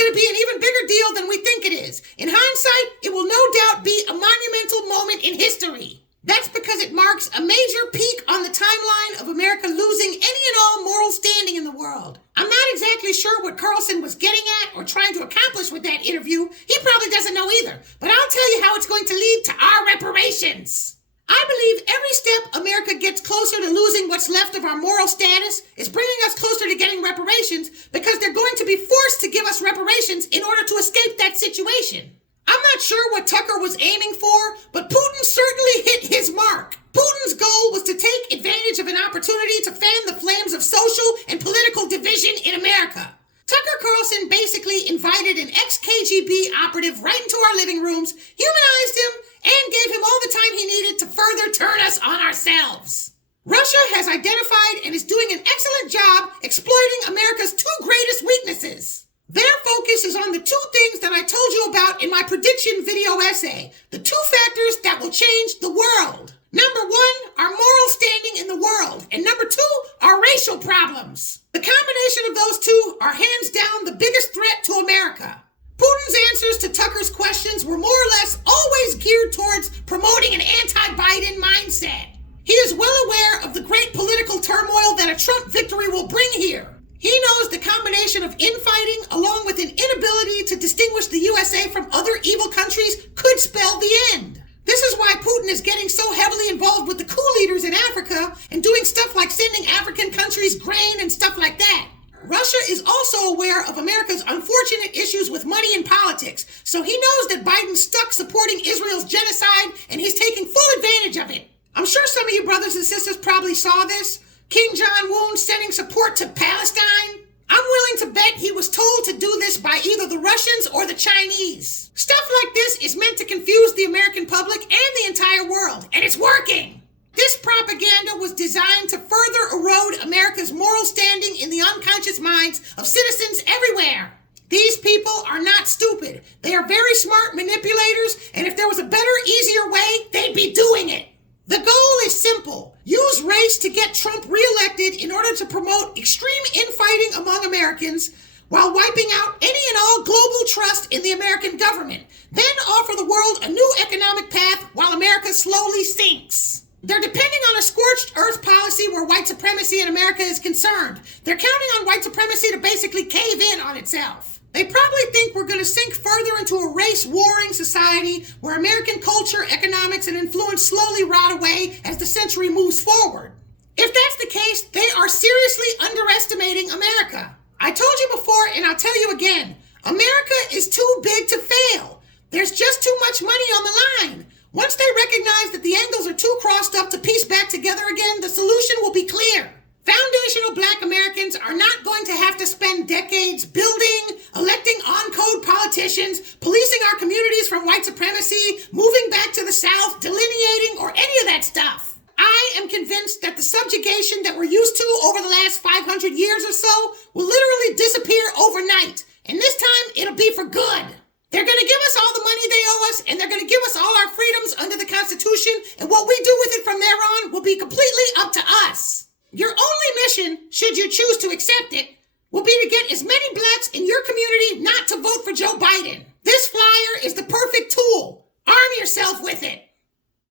going to be an even bigger deal than we think it is. In hindsight, it will no doubt be a monumental moment in history. That's because it marks a major peak on the timeline of America losing any and all moral standing in the world. I'm not exactly sure what Carlson was getting at or trying to accomplish with that interview. He probably doesn't know either, but I'll tell you how it's going to lead to our reparations. I believe every step America gets closer to losing what's left of our moral status is bringing us closer to getting reparations, because they're going to be forced to give us reparations in order to escape that situation. I'm not sure what Tucker was aiming for, but Putin certainly hit his mark. Putin's goal was to take advantage of an opportunity to fan the flames of social and political division in America. Tucker Carlson basically invited an ex-KGB operative right into our living rooms, humanized him, and gave him all the time he needed to further turn us on ourselves. Russia has identified and is doing an excellent job exploiting America's two greatest weaknesses. Their focus is on the two things that I told you about in my prediction video essay, the two factors that will change the world. Number one, our moral standing in the world, and number two, our racial problems. The combination of those two are hands down the biggest threat to America. Putin's answers to Tucker's questions were more or less always geared towards promoting an anti-Biden mindset. He is well aware of the great political turmoil that a Trump victory will bring here. He knows the combination of infighting along with an inability to distinguish the USA from other evil countries could spell the end. This is why Putin is getting so heavily involved with the coup leaders in Africa and doing stuff like sending African countries grain and stuff like that. Russia is also aware of America's unfortunate issues with money and politics, so he knows that Biden's stuck supporting Israel's genocide and he's taking full advantage of it. I'm sure some of you brothers and sisters probably saw this. King John Woon sending support to Palestine. I'm willing to bet he was told to do this by either the Russians or the Chinese. Stuff like this is meant to confuse the American public and the entire world, and it's working. This propaganda was designed to further erode America's moral standing in the unconscious minds of citizens everywhere. These people are not stupid. They are very smart manipulators, and if there was a better, easier way, they'd be doing it. The goal is simple. Use race to get Trump reelected in order to promote extreme infighting among Americans while wiping out any and all global trust in the American government. Then offer the world a new economic path while America slowly sinks. They're depending on a scorched earth policy where white supremacy in America is concerned. They're counting on white supremacy to basically cave in on itself. They probably think we're going to sink further into a race-warring society where American culture, economics, and influence slowly rot away as the century moves forward. If that's the case, they are seriously underestimating America. I told you before, and I'll tell you again, America is too big to fail. There's just too much money on the line. Once they recognize that the angles are too crossed up to piece back together again, the solution will be clear. Foundational Black Americans are not going to have to spend decades building, electing on-code politicians, policing our communities from white supremacy, moving back to the South, delineating, or any of that stuff. I am convinced that the subjugation that we're used to over the last 500 years or so will literally disappear overnight, and this time it'll be for good. They're going to give us all the money they owe us, and they're going to give us all our freedoms under the Constitution, and what we do with it from there on will be completely up to us. Your only mission, should you choose to accept it, will be to get as many blacks in your community not to vote for Joe Biden. This flyer is the perfect tool. Arm yourself with it.